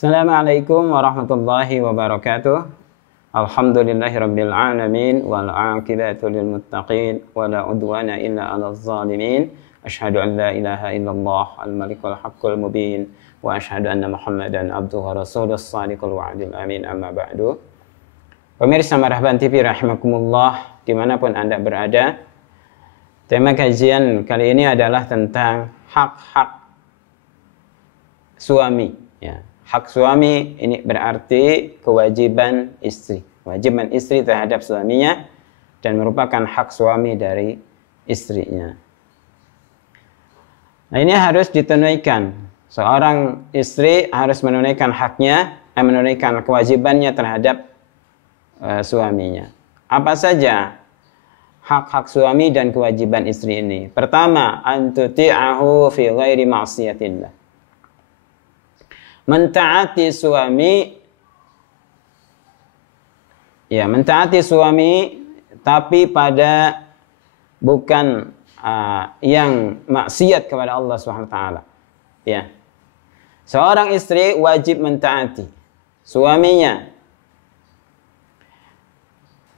Assalamualaikum warahmatullahi wabarakatuh. Alhamdulillahirabbil alamin wal 'aqibatu lil muttaqin wala udwana illa 'alal zalimin. Asyhadu an la ilaha illallah al-malikul haqqul mubin wa asyhadu anna Muhammadan abduhu wa rasuluhu shadiqul wa'dil amin. Amma ba'du. Pemirsa Marhaban TV rahimakumullah, dimanapun Anda berada, tema kajian kali ini adalah tentang hak-hak suami, ya. Hak suami ini berarti kewajiban istri. Kewajiban istri terhadap suaminya dan merupakan hak suami dari istrinya. Nah, ini harus ditunaikan. Seorang istri harus menunaikan haknya, menunaikan kewajibannya terhadap suaminya. Apa saja hak-hak suami dan kewajiban istri ini? Pertama, an tuti'ahu fi ghairi ma'siyatillah. Mentaati suami, ya, mentaati suami tapi pada bukan yang maksiat kepada Allah Subhanahu wa taala. Ya. Seorang istri wajib mentaati suaminya.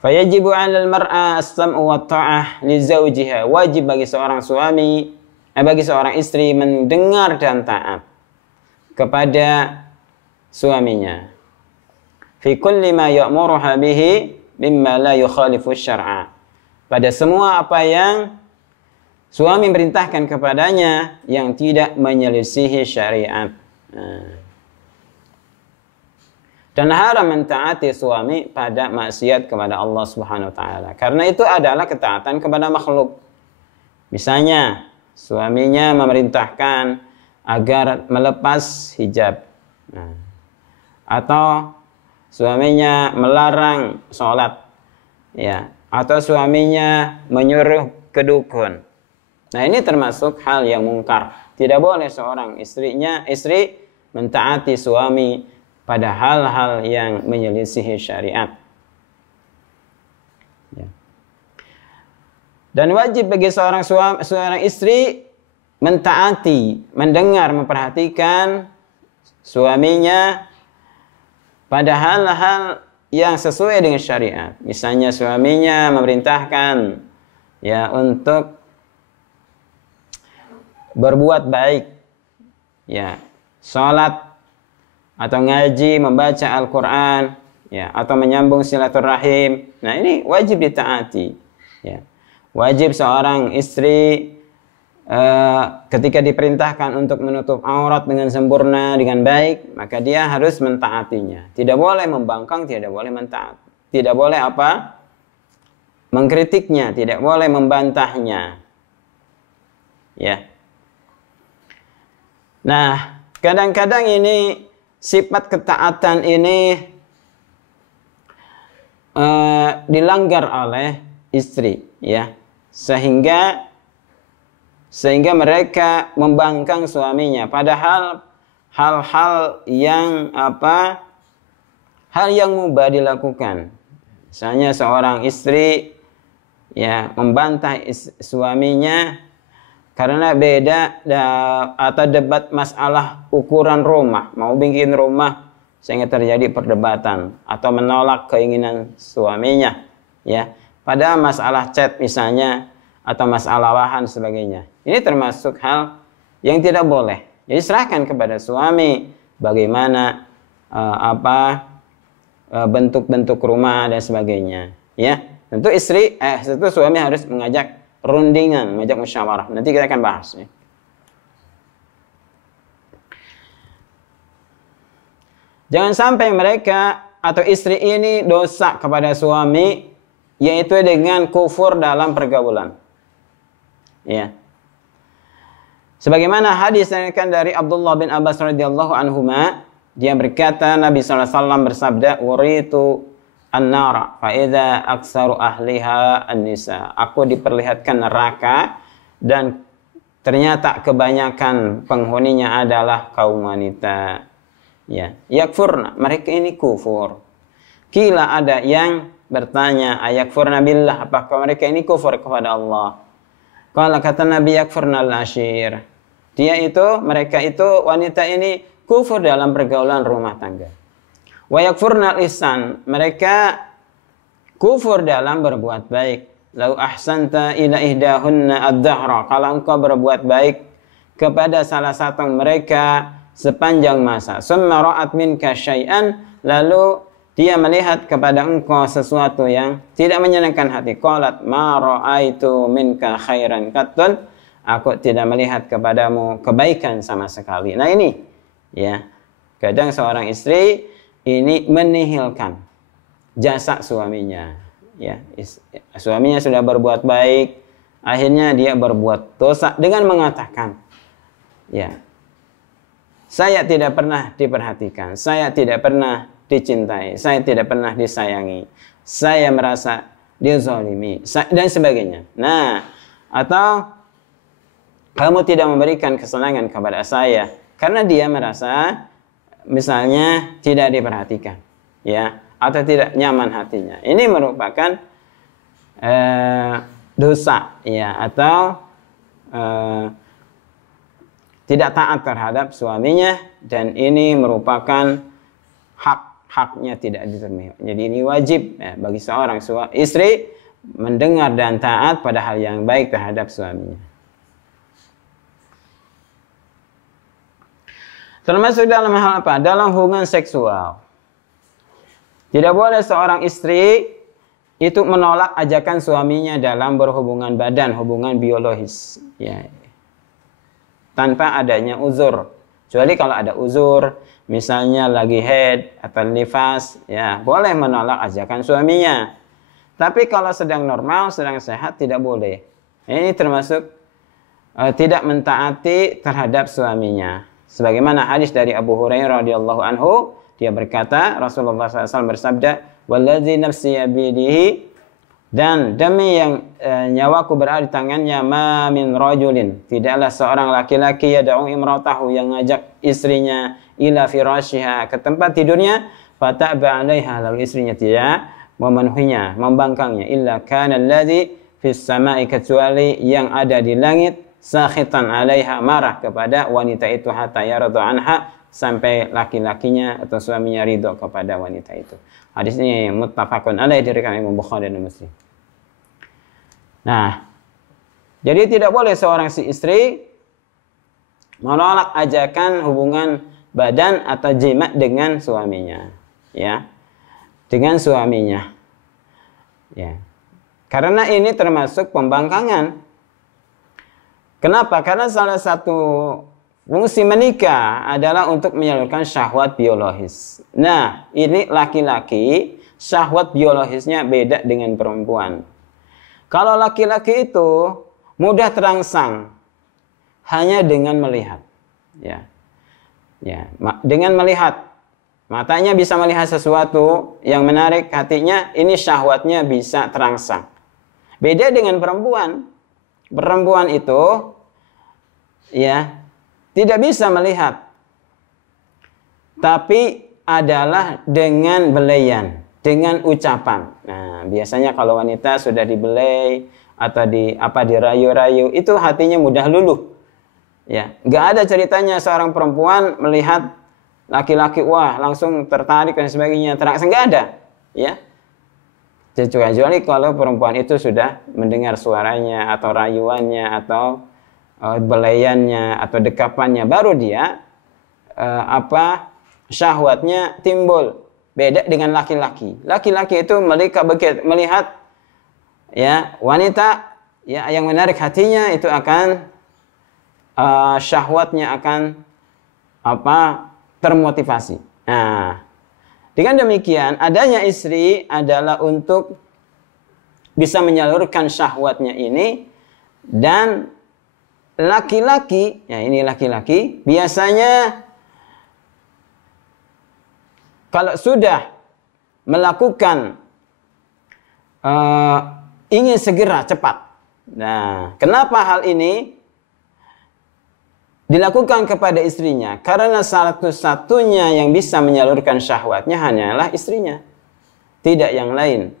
Fayajibu 'alal mar'a as-sam'u wa ta'ah li zawjiha. Wajib bagi seorang suami, bagi seorang istri mendengar dan taat kepada suaminya. Fi kulli ma ya'muruha bihi mimma la yukhalifu syar'a. Pada semua apa yang suami perintahkan kepadanya yang tidak menyelisihi syariat. Dan haram mentaati suami pada maksiat kepada Allah Subhanahu wa taala. Karena itu adalah ketaatan kepada makhluk. Misalnya, suaminya memerintahkan agar melepas hijab, atau suaminya melarang sholat, ya, atau suaminya menyuruh ke dukun. Nah, ini termasuk hal yang mungkar. Tidak boleh seorang istri mentaati suami pada hal-hal yang menyelisihi syariat. Ya. Dan wajib bagi seorang istri mentaati, mendengar, memperhatikan suaminya pada hal-hal yang sesuai dengan syariat. Misalnya suaminya memerintahkan, ya, untuk berbuat baik, ya, sholat atau ngaji, membaca Al-Quran, ya, atau menyambung silaturahim. Nah, ini wajib ditaati, ya. Wajib seorang istri ketika diperintahkan untuk menutup aurat dengan sempurna, dengan baik, maka dia harus mentaatinya. Tidak boleh membangkang, tidak boleh mentaat, tidak boleh mengkritiknya, tidak boleh membantahnya, ya. Nah, kadang-kadang ini sifat ketaatan ini dilanggar oleh istri, ya, sehingga mereka membangkang suaminya, padahal hal-hal yang hal yang mubah dilakukan. Misalnya seorang istri, ya, membantah suaminya karena beda atau debat masalah ukuran rumah, mau bikin rumah sehingga terjadi perdebatan, atau menolak keinginan suaminya, ya, pada masalah cat misalnya, atau masalah lahan sebagainya. Ini termasuk hal yang tidak boleh. Jadi serahkan kepada suami bagaimana bentuk-bentuk rumah dan sebagainya. Ya, tentu suami harus mengajak rundingan, mengajak musyawarah. Nanti kita akan bahas. Ya. Jangan sampai mereka atau istri ini dosa kepada suami, yaitu dengan kufur dalam pergaulan. Ya. Sebagaimana hadis yang dari Abdullah bin Abbas radhiyallahu anhuma, dia berkata, Nabi SAW bersabda, "Uritu an-nara fa idza aktsaru ahliha an-nisa." Aku diperlihatkan neraka dan ternyata kebanyakan penghuninya adalah kaum wanita. Ya, yakfurna, mereka ini kufur. Kila, ada yang bertanya, ayakfurna billah, apakah mereka ini kufur kepada Allah? Kalau kata Nabi, yakfurna al-ashir. Mereka itu wanita ini kufur dalam pergaulan rumah tangga. Wa yakfurnal ihsan, mereka kufur dalam berbuat baik. Lau ahsanta ila ihdahunna ad-dahra, kalau engkau berbuat baik kepada salah satu mereka sepanjang masa. Summa ra'at minka syai'an, lalu dia melihat kepada engkau sesuatu yang tidak menyenangkan hati. Qalat ma ra'aitu minka khairan qattun, aku tidak melihat kepadamu kebaikan sama sekali. Nah ini, ya, kadang seorang istri ini menihilkan jasa suaminya. Ya, suaminya sudah berbuat baik, akhirnya dia berbuat dosa dengan mengatakan, ya, saya tidak pernah diperhatikan, saya tidak pernah dicintai, saya tidak pernah disayangi, saya merasa dizalimi, dan sebagainya. Nah, atau kamu tidak memberikan kesenangan kepada saya karena dia merasa misalnya tidak diperhatikan, ya, atau tidak nyaman hatinya. Ini merupakan dosa, ya, atau tidak taat terhadap suaminya, dan ini merupakan haknya tidak diterima. Jadi ini wajib, ya, bagi seorang istri mendengar dan taat pada hal yang baik terhadap suaminya. Termasuk dalam hal apa? Dalam hubungan seksual. Tidak boleh seorang istri itu menolak ajakan suaminya dalam berhubungan badan, hubungan biologis, ya, tanpa adanya uzur. Kecuali kalau ada uzur, misalnya lagi haid atau nifas, ya, boleh menolak ajakan suaminya. Tapi kalau sedang normal, sedang sehat, tidak boleh. Ini termasuk tidak mentaati terhadap suaminya. Sebagaimana hadis dari Abu Hurairah radhiyallahu anhu, dia berkata, Rasulullah SAW bersabda, "Wallazi nafsi biyadihi," dan demi yang nyawaku berada di tangannya, "ma min rajulin," tidaklah seorang laki-laki yad'u imratahu, yang ngajak istrinya ila firashiha, ke tempat tidurnya, fata'ba 'alaiha, lalu istrinya tidak memenuhinya, membangkangnya, illa kana allazi fis sama'i, kecuali yang ada di langit, sakhitan 'alaiha, marah kepada wanita itu, hatta yarda anha, sampai laki-lakinya atau suaminya ridho kepada wanita itu. Hadis ini muttafaqun alaih, diriwayatkan Imam Bukhari dan Muslim. Nah, jadi tidak boleh seorang si istri menolak ajakan hubungan badan atau jima dengan suaminya, ya, dengan suaminya, ya, karena ini termasuk pembangkangan. Kenapa? Karena salah satu fungsi menikah adalah untuk menyalurkan syahwat biologis. Nah, ini laki-laki, syahwat biologisnya beda dengan perempuan. Kalau laki-laki itu mudah terangsang hanya dengan melihat, ya, ya, dengan melihat, matanya bisa melihat sesuatu yang menarik hatinya, ini syahwatnya bisa terangsang. Beda dengan perempuan. Perempuan itu, ya, tidak bisa melihat, tapi adalah dengan belayan, dengan ucapan. Nah, biasanya kalau wanita sudah dibelai atau dirayu-rayu, itu hatinya mudah luluh. Ya, nggak ada ceritanya seorang perempuan melihat laki-laki, wah, langsung tertarik dan sebagainya, terangsang, nggak ada. Ya, kecuali kalau perempuan itu sudah mendengar suaranya atau rayuannya atau belayannya atau dekapannya, baru dia syahwatnya timbul. Beda dengan laki-laki. Laki-laki itu melihat, ya, wanita, ya, yang menarik hatinya, itu akan syahwatnya akan termotivasi. Nah, dengan demikian adanya istri adalah untuk bisa menyalurkan syahwatnya ini, dan laki-laki, ya, ini laki-laki biasanya kalau sudah melakukan ingin segera cepat. Nah, kenapa hal ini dilakukan kepada istrinya? Karena satu-satunya yang bisa menyalurkan syahwatnya hanyalah istrinya, tidak yang lain.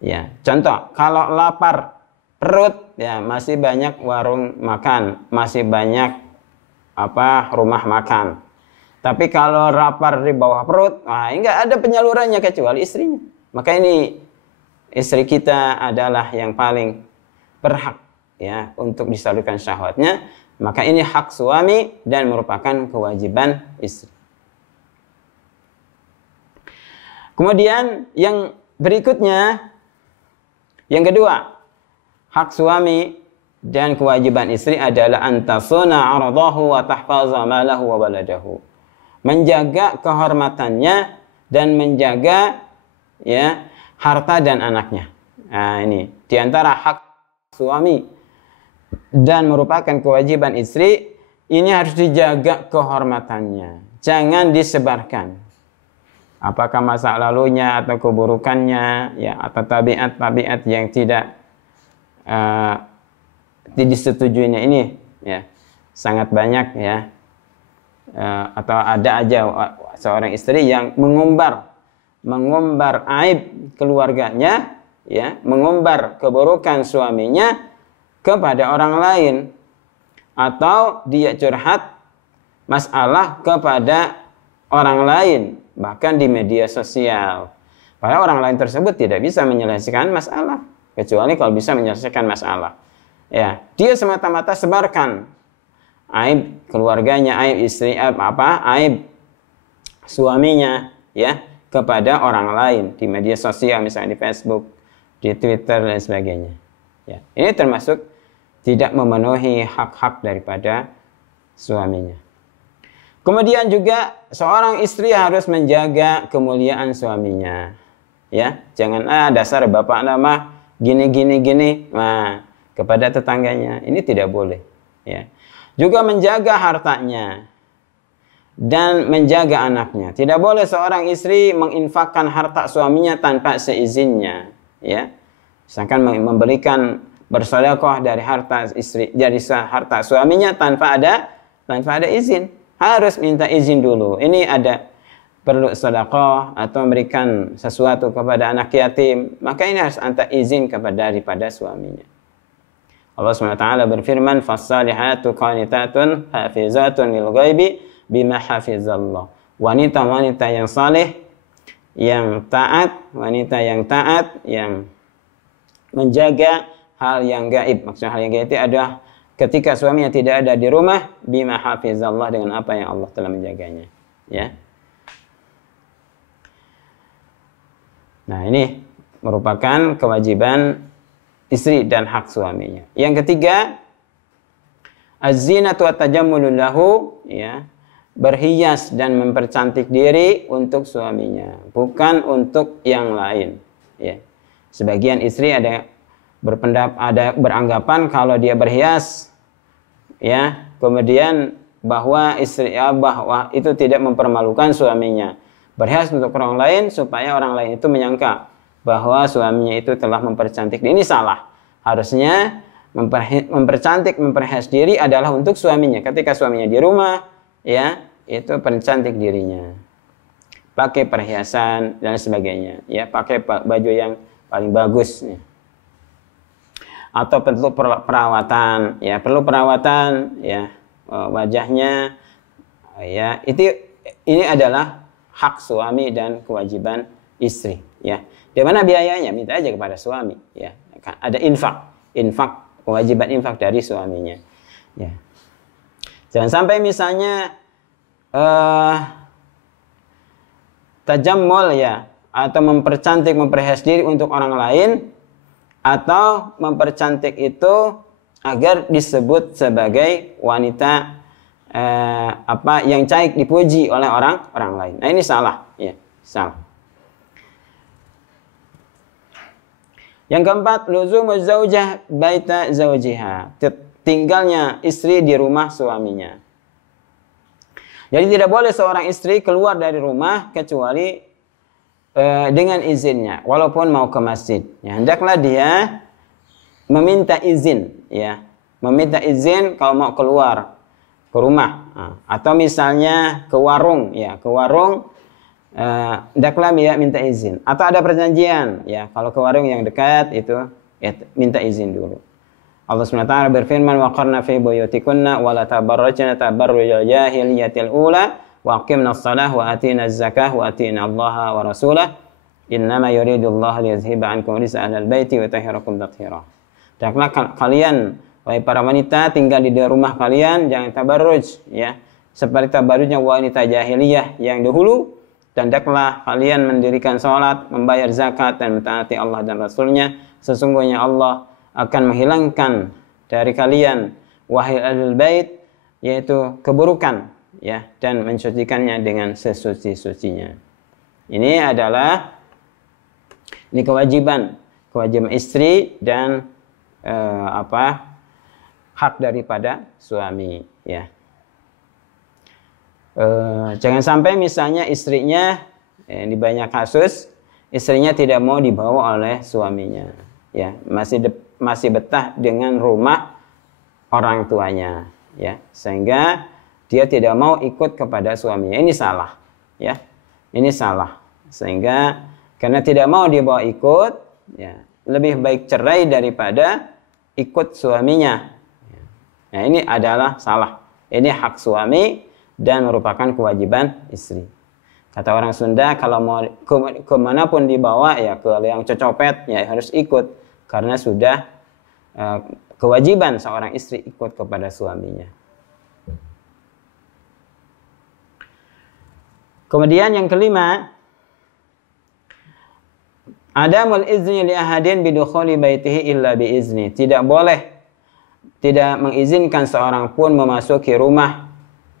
Ya, contoh, kalau lapar perut, ya, masih banyak warung makan, masih banyak rumah makan. Tapi kalau lapar di bawah perut, enggak ada penyalurannya kecuali istrinya. Maka ini istri kita adalah yang paling berhak ya untuk disalurkan syahwatnya. Maka ini hak suami dan merupakan kewajiban istri. Kemudian yang berikutnya, yang kedua, hak suami dan kewajiban istri adalah antasuna 'aradahu wa tahfaza malahu wa baladahu. Menjaga kehormatannya dan menjaga ya harta dan anaknya. Nah, ini di antara hak suami dan merupakan kewajiban istri, ini harus dijaga kehormatannya. Jangan disebarkan. Apakah masa lalunya atau keburukannya ya atau tabiat-tabiat yang tidak disetujuinya ini ya sangat banyak ya, atau ada aja seorang istri yang mengumbar aib keluarganya ya, mengumbar keburukan suaminya kepada orang lain, atau dia curhat masalah kepada orang lain bahkan di media sosial. Padahal orang lain tersebut tidak bisa menyelesaikan masalah kecuali kalau bisa menyelesaikan masalah. Ya, dia semata-mata sebarkan aib keluarganya, aib istri, aib suaminya ya kepada orang lain di media sosial, misalnya di Facebook, di Twitter dan sebagainya. Ya, ini termasuk tidak memenuhi hak-hak daripada suaminya. Kemudian juga seorang istri harus menjaga kemuliaan suaminya. Ya, jangan dasar bapak nama gini. Nah, kepada tetangganya ini tidak boleh. Ya, juga menjaga hartanya dan menjaga anaknya. Tidak boleh seorang istri menginfakkan harta suaminya tanpa seizinnya. Ya, misalkan memberikan bersedekah dari harta istri, dari harta suaminya tanpa ada izin. Harus minta izin dulu. Ini ada perlu sedekah atau memberikan sesuatu kepada anak yatim, maka ini harus minta izin daripada suaminya. Allah SWT berfirman, "Fas-salihatu qanitatun hafizatun lil ghaibi bima hafizallah." Wanita-wanita yang saleh, yang taat, yang menjaga hal yang gaib. Maksudnya hal yang gaib itu adalah ketika suaminya tidak ada di rumah, bima hafizallah, dengan apa yang Allah telah menjaganya. Ya. Nah, ini merupakan kewajiban istri dan hak suaminya. Yang ketiga, az-zinatu wa tajammulu lahu, ya, berhias dan mempercantik diri untuk suaminya, bukan untuk yang lain. Ya. Sebagian istri ada beranggapan kalau dia berhias ya, kemudian bahwa itu tidak mempermalukan suaminya. Berhias untuk orang lain supaya orang lain itu menyangka bahwa suaminya itu telah mempercantik. Ini salah. Harusnya memperhias diri adalah untuk suaminya. Ketika suaminya di rumah, ya, itu percantik dirinya. Pakai perhiasan dan sebagainya, ya, pakai baju yang paling bagus ya. Atau perlu perawatan ya, wajahnya ya, ini adalah hak suami dan kewajiban istri ya. Di mana biayanya minta aja kepada suami ya. Ada infak kewajiban infak dari suaminya ya. Jangan sampai misalnya tajammul ya, atau memperhias diri untuk orang lain, atau mempercantik itu agar disebut sebagai wanita yang cantik, dipuji oleh orang lain. Nah, ini salah ya, salah. Yang keempat, luzumu zaujah baita zaujiha, tinggalnya istri di rumah suaminya. Jadi tidak boleh seorang istri keluar dari rumah kecuali dengan izinnya, walaupun mau ke masjid. Ya, hendaklah dia meminta izin, ya, meminta izin kalau mau keluar ke rumah, atau misalnya ke warung, ya, hendaklah dia minta izin. Atau ada perjanjian, ya, kalau ke warung yang dekat itu, ya, minta izin dulu. Allah SWT berfirman, wa qarna fi buyutikunna wa la tabarrajna tabarrujal jahiliyatil ula wa aqimna shalah wa atina zakah wa atina Allaha wa rasulah innama yuridullahu liyuzhiba ankum rijsa ahlal baiti wa yutahhirakum tathira. Hendaklah kalian, wahai para wanita, tinggal di rumah kalian, jangan tabarruj, ya, seperti tabarrujnya wanita jahiliyah yang dahulu. Dan hendaklah kalian mendirikan salat, membayar zakat, dan mentaati Allah dan Rasulnya. Sesungguhnya Allah akan menghilangkan dari kalian, wahai ahlul bait, yaitu keburukan, ya, dan mensucikannya dengan sesuci-sucinya. Ini adalah kewajiban istri dan hak daripada suami, ya. Jangan sampai misalnya istrinya, di banyak kasus istrinya tidak mau dibawa oleh suaminya, ya, masih betah dengan rumah orang tuanya, ya, sehingga dia tidak mau ikut kepada suaminya. Ini salah, ya, ini salah. Sehingga karena tidak mau dibawa ikut, ya, lebih baik cerai daripada ikut suaminya. Nah, ini adalah salah. Ini hak suami dan merupakan kewajiban istri. Kata orang Sunda, kalau mau kemanapun dibawa, ya, ke yang cocopet, ya, harus ikut. Karena sudah kewajiban seorang istri ikut kepada suaminya. Kemudian yang kelima, adamul izni li ahadin bidukhuli baitihi illa biizni. Tidak boleh, tidak mengizinkan seorang pun memasuki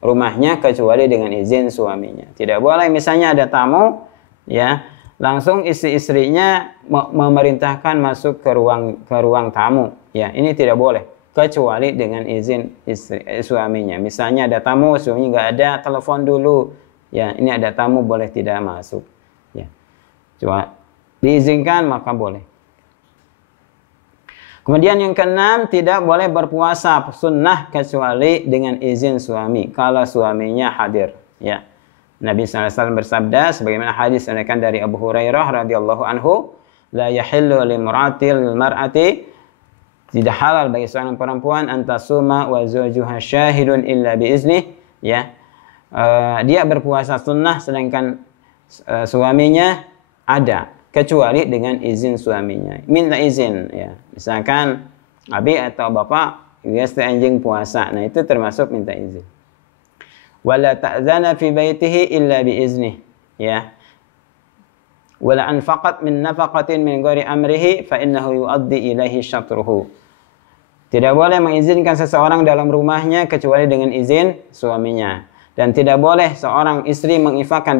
rumahnya kecuali dengan izin suaminya. Tidak boleh misalnya ada tamu, ya, langsung istri-istrinya memerintahkan masuk ke ruang tamu, ya, ini tidak boleh kecuali dengan izin suaminya. Misalnya ada tamu, suaminya nggak ada, telepon dulu, ya, ini ada tamu, boleh tidak masuk, ya, cuma diizinkan maka boleh. Kemudian yang keenam, tidak boleh berpuasa sunnah kecuali dengan izin suami kalau suaminya hadir, ya. Nabi SAW bersabda sebagaimana hadis diriwayatkan dari Abu Hurairah radhiyallahu anhu, la yahillu limra'atil mar'ati, tidak halal bagi seorang perempuan antasuma wa zawjuha syahidun illa biiznih, ya. Dia berpuasa sunnah sedangkan suaminya ada, kecuali dengan izin suaminya. Minta izin, ya. Misalkan abi atau bapak anjing puasa, nah itu termasuk minta izin. Wala ta'zana fi baitihi illa biiznih, ya. Wala anfaqat min nafaqatin min ghairi amrihi fa innahu yuaddi ilaihi syatruhu. Tidak boleh mengizinkan seseorang dalam rumahnya kecuali dengan izin suaminya, dan tidak boleh seorang istri menginfakkan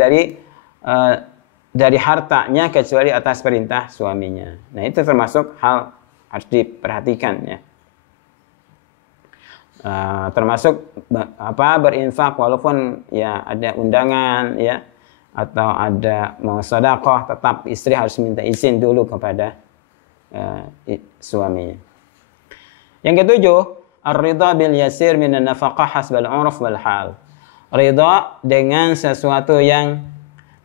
dari hartanya kecuali atas perintah suaminya. Nah, itu termasuk hal harus diperhatikan, ya. Termasuk berinfak walaupun, ya, ada undangan, ya, atau ada mau sedekah, tetap istri harus minta izin dulu kepada suaminya. Yang ketujuh, ar-ridha bil yasir minan nafaqah hasbal 'urf wal hal. Ridha dengan sesuatu yang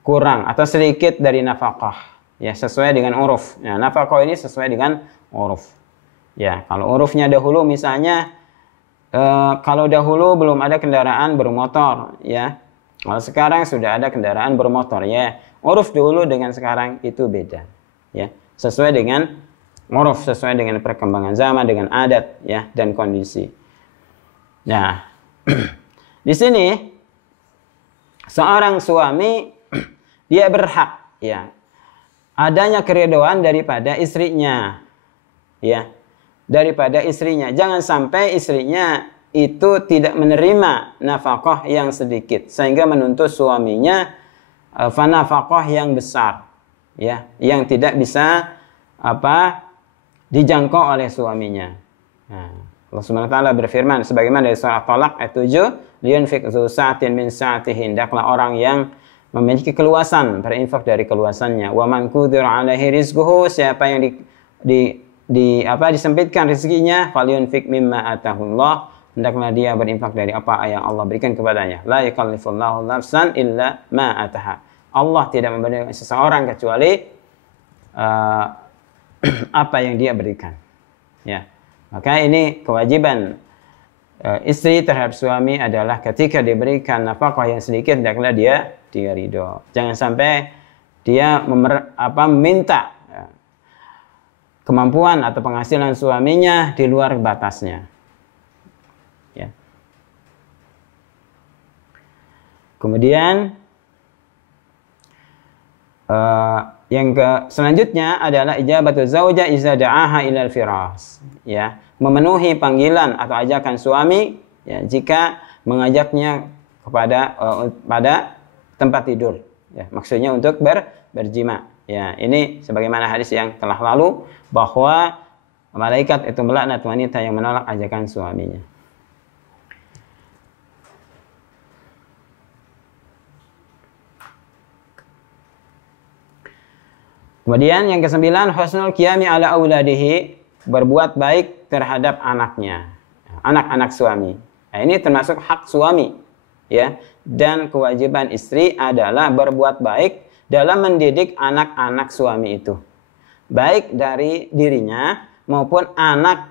kurang atau sedikit dari nafkah, ya, sesuai dengan uruf. Nah, nafkah ini sesuai dengan uruf, ya. Kalau urufnya dahulu misalnya, kalau dahulu belum ada kendaraan bermotor, ya. Kalau sekarang sudah ada kendaraan bermotor, ya. Uruf dulu dengan sekarang itu beda, ya. Sesuai dengan uruf, sesuai dengan perkembangan zaman, dengan adat, ya, dan kondisi. Nah, di sini seorang suami dia berhak, ya, adanya keridhaan daripada istrinya, ya, daripada istrinya. Jangan sampai istrinya itu tidak menerima nafkah yang sedikit sehingga menuntut suaminya nafkah yang besar, ya, yang tidak bisa dijangkau oleh suaminya. Nah, Allah Subhanahu wa taala berfirman sebagaimana dari surah Talaq ayat 7, liyunfiq dzu sa'atin min sa'atihi, hendaklah orang yang memiliki keluasan berinfak dari keluasannya. Wa man qudira 'alaihi rizquhu, siapa yang disempitkan rezekinya, falyunfiq mimma atahullah, hendaklah dia berinfak dari apa yang Allah berikan kepadanya. La yukallifullahu nafsan illa ma ataha. Allah tidak memberi seseorang kecuali apa yang dia berikan, ya. Maka ini kewajiban istri terhadap suami adalah ketika diberikan nafkah yang sedikit, hendaklah dia ridho. Jangan sampai dia minta kemampuan atau penghasilan suaminya di luar batasnya. Ya. Kemudian yang selanjutnya adalah ijabatu zauja iza da'aha ilal firas, ya, memenuhi panggilan atau ajakan suami, ya, jika mengajaknya pada tempat tidur, ya, maksudnya untuk berjima, ya. Ini sebagaimana hadis yang telah lalu bahwa malaikat itu melaknat wanita yang menolak ajakan suaminya. Kemudian yang ke-9, husnul qiyami ala auladihi, berbuat baik terhadap anaknya, anak-anak suami. Nah, ini termasuk hak suami, ya. Dan kewajiban istri adalah berbuat baik dalam mendidik anak-anak suami itu, baik dari dirinya maupun anak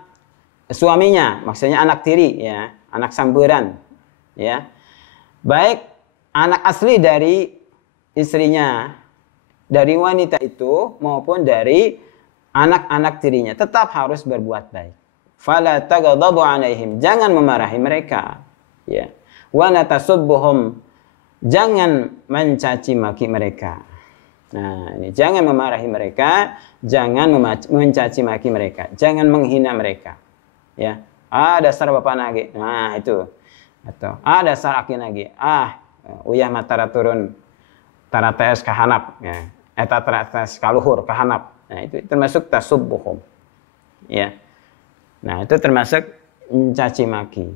suaminya, maksudnya anak tiri, ya, anak samburan, ya. Baik anak asli dari istrinya, dari wanita itu maupun dari anak-anak tirinya, tetap harus berbuat baik. Fala taghdabu alaihim, jangan memarahi mereka, ya. Wa la tasubbuhum, jangan mencaci maki mereka. Nah, ini jangan memarahi mereka, jangan mencaci maki mereka, jangan menghina mereka, ya. Dasar bapak nage, nah itu, atau dasar aki nage, uyah matara turun tarates kahanap, ya. Eta tarates kaluhur kahanap. Nah, itu termasuk tasubbuhum, ya. Nah, itu termasuk mencaci maki,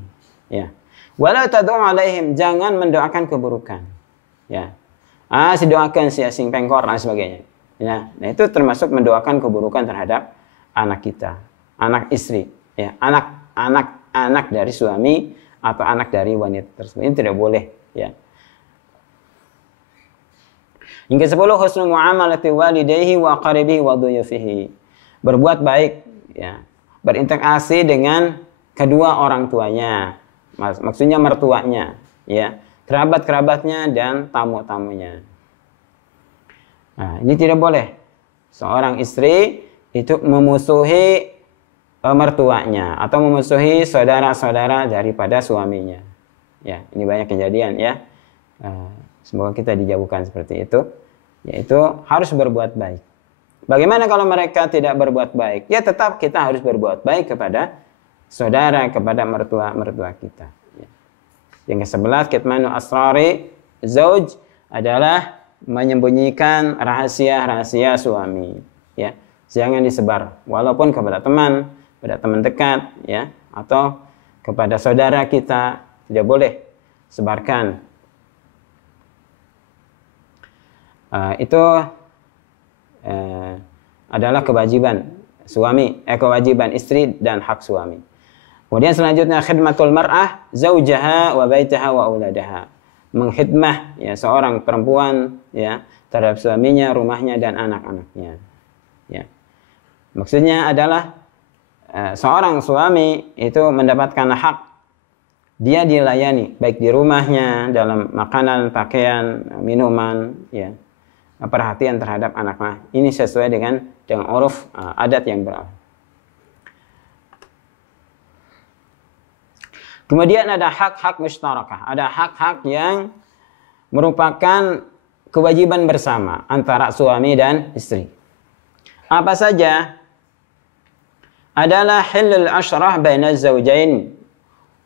ya. Wala tad'u alaihim, jangan mendoakan keburukan, ya. Si doakan si asing pengkor dan sebagainya, ya. Nah, itu termasuk mendoakan keburukan terhadap anak kita, anak istri, ya, anak dari suami atau anak dari wanita tersebut. Ini tidak boleh, ya. Yang ke-10, husnul muamalati walidayhi wa qaribihi wa dhuyufihi, berbuat baik, ya, berinteraksi dengan kedua orang tuanya, maksudnya mertuanya, ya, kerabat-kerabatnya dan tamu-tamunya. Nah, ini tidak boleh seorang istri itu memusuhi mertuanya atau memusuhi saudara-saudara daripada suaminya. Ya, ini banyak kejadian, ya. Semoga kita dijauhkan seperti itu, yaitu harus berbuat baik. Bagaimana kalau mereka tidak berbuat baik? Ya, tetap kita harus berbuat baik kepada saudara, kepada mertua kita. Yang ke-11, kitmanu asrari zauj, adalah menyembunyikan rahasia-rahasia suami, ya. Jangan disebar, walaupun kepada teman dekat, ya, atau kepada saudara kita, tidak boleh sebarkan. Itu adalah kewajiban suami, kewajiban istri dan hak suami. Kemudian selanjutnya, khidmatul mar'ah zaujaha wa baitaha wa auladaha, mengkhidmah, ya, seorang perempuan, ya, terhadap suaminya, rumahnya dan anak-anaknya, ya. Maksudnya adalah seorang suami itu mendapatkan hak, dia dilayani baik di rumahnya dalam makanan, pakaian, minuman, ya, perhatian terhadap anaknya. Ini sesuai dengan uruf adat yang berlaku. Kemudian ada hak-hak mustarakah, ada hak-hak yang merupakan kewajiban bersama antara suami dan istri. Apa saja? Adalah hilul asyrah baina zawjain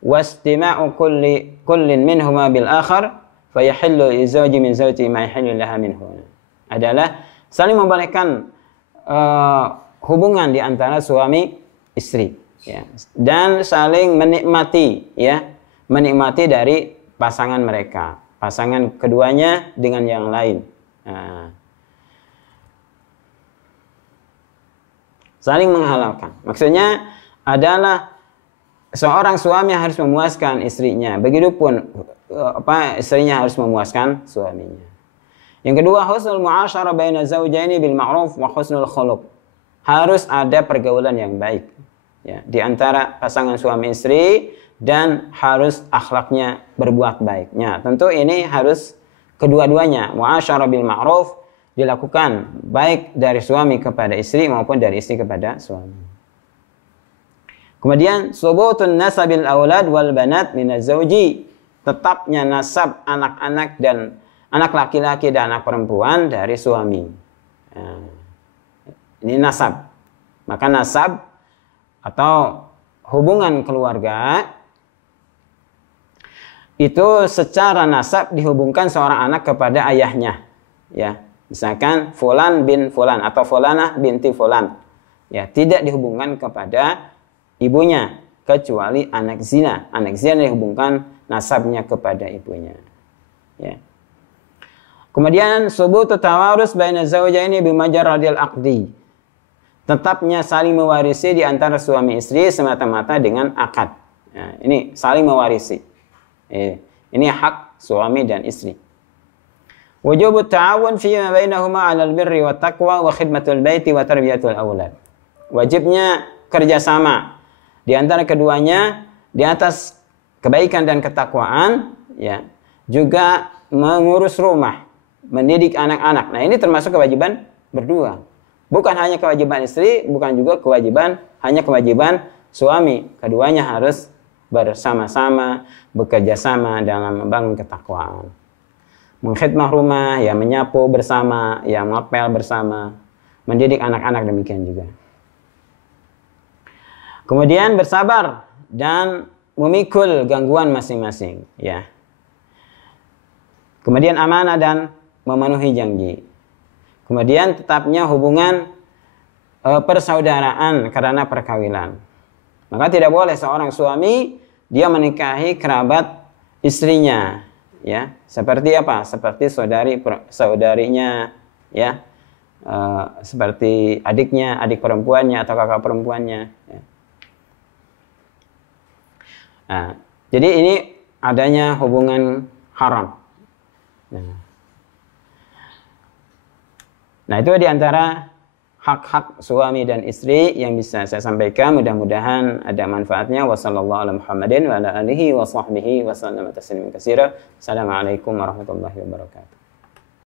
wastima'u kullin minhuma bil akhar fayahillu lizawji min zawji ma yahillu laha minhu. Adalah saling membolehkan hubungan di antara suami istri, ya, dan saling menikmati, ya, menikmati dari pasangan mereka, pasangan keduanya dengan yang lain. Saling menghalalkan, maksudnya adalah seorang suami harus memuaskan istrinya, begitupun istrinya harus memuaskan suaminya. Yang kedua, husnul mu'asyarah baina zawjaini bil ma'ruf wa husnul khuluq, harus ada pergaulan yang baik, ya, di antara pasangan suami istri, dan harus akhlaknya berbuat baik. Ya, tentu ini harus kedua-duanya, muasyarah bil ma'ruf, dilakukan baik dari suami kepada istri maupun dari istri kepada suami. Kemudian subutun nasabil aulad wal banat minaz zauji, tetapnya nasab anak-anak dan anak laki-laki dan anak perempuan dari suami. Nah, ini nasab. Maka nasab atau hubungan keluarga itu secara nasab dihubungkan seorang anak kepada ayahnya, ya. Misalkan fulan bin fulan atau fulanah binti fulan, ya, tidak dihubungkan kepada ibunya kecuali anak zina. Anak zina dihubungkan nasabnya kepada ibunya, ya. Kemudian subutu tawarus baina zawjaini bimajarradil aqdi, tetapnya saling mewarisi di antara suami istri semata-mata dengan akad. Nah, ini saling mewarisi. Ini hak suami dan istri. Wujubut ta'awun fi ma bainahuma 'alal birri wat taqwa wa khidmatul baiti wa tarbiyatul aulad. Wajibnya kerjasama di antara keduanya di atas kebaikan dan ketakwaan, ya. Juga mengurus rumah, mendidik anak-anak. Nah, ini termasuk kewajiban berdua. Bukan hanya kewajiban istri, bukan juga hanya kewajiban suami. Keduanya harus bersama-sama, bekerja sama dalam membangun ketakwaan. Mengkhidmah rumah, ya, menyapu bersama, ya, ngepel bersama, mendidik anak-anak demikian juga. Kemudian bersabar dan memikul gangguan masing-masing, ya. Kemudian amanah dan memenuhi janji. Kemudian tetapnya hubungan persaudaraan karena perkawinan. Maka tidak boleh seorang suami dia menikahi kerabat istrinya, ya. Seperti apa? Seperti saudarinya, ya. Seperti adiknya, adik perempuannya atau kakak perempuannya, ya. Nah, jadi ini adanya hubungan haram. Nah, itu diantara hak-hak suami dan istri yang bisa saya sampaikan. Mudah-mudahan ada manfaatnya. Wassallallahu ala Muhammadin wa ala alihi wa sahbihi wa sallam tasliman katsira. Assalamualaikum warahmatullahi wabarakatuh.